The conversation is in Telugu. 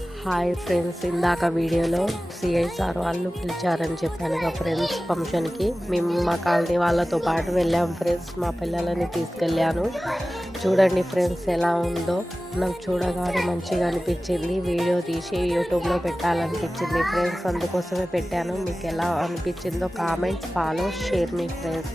హాయ్ ఫ్రెండ్స్, ఇందాక వీడియోలో సిఐ సార్ వాళ్ళు పిలిచారని చెప్పాను కదా ఫ్రెండ్స్, ఫంక్షన్కి మేము మా కాలనీ వాళ్ళతో పాటు వెళ్ళాం ఫ్రెండ్స్. మా పిల్లలని తీసుకెళ్ళాను. చూడండి ఫ్రెండ్స్ ఎలా ఉందో. నాకు చూడగానే మంచిగా అనిపించింది. వీడియో తీసి యూట్యూబ్లో పెట్టాలనిపించింది ఫ్రెండ్స్, అందుకోసమే పెట్టాను. మీకు ఎలా అనిపించిందో కామెంట్స్, ఫాలో, షేర్ మీ ఫ్రెండ్స్.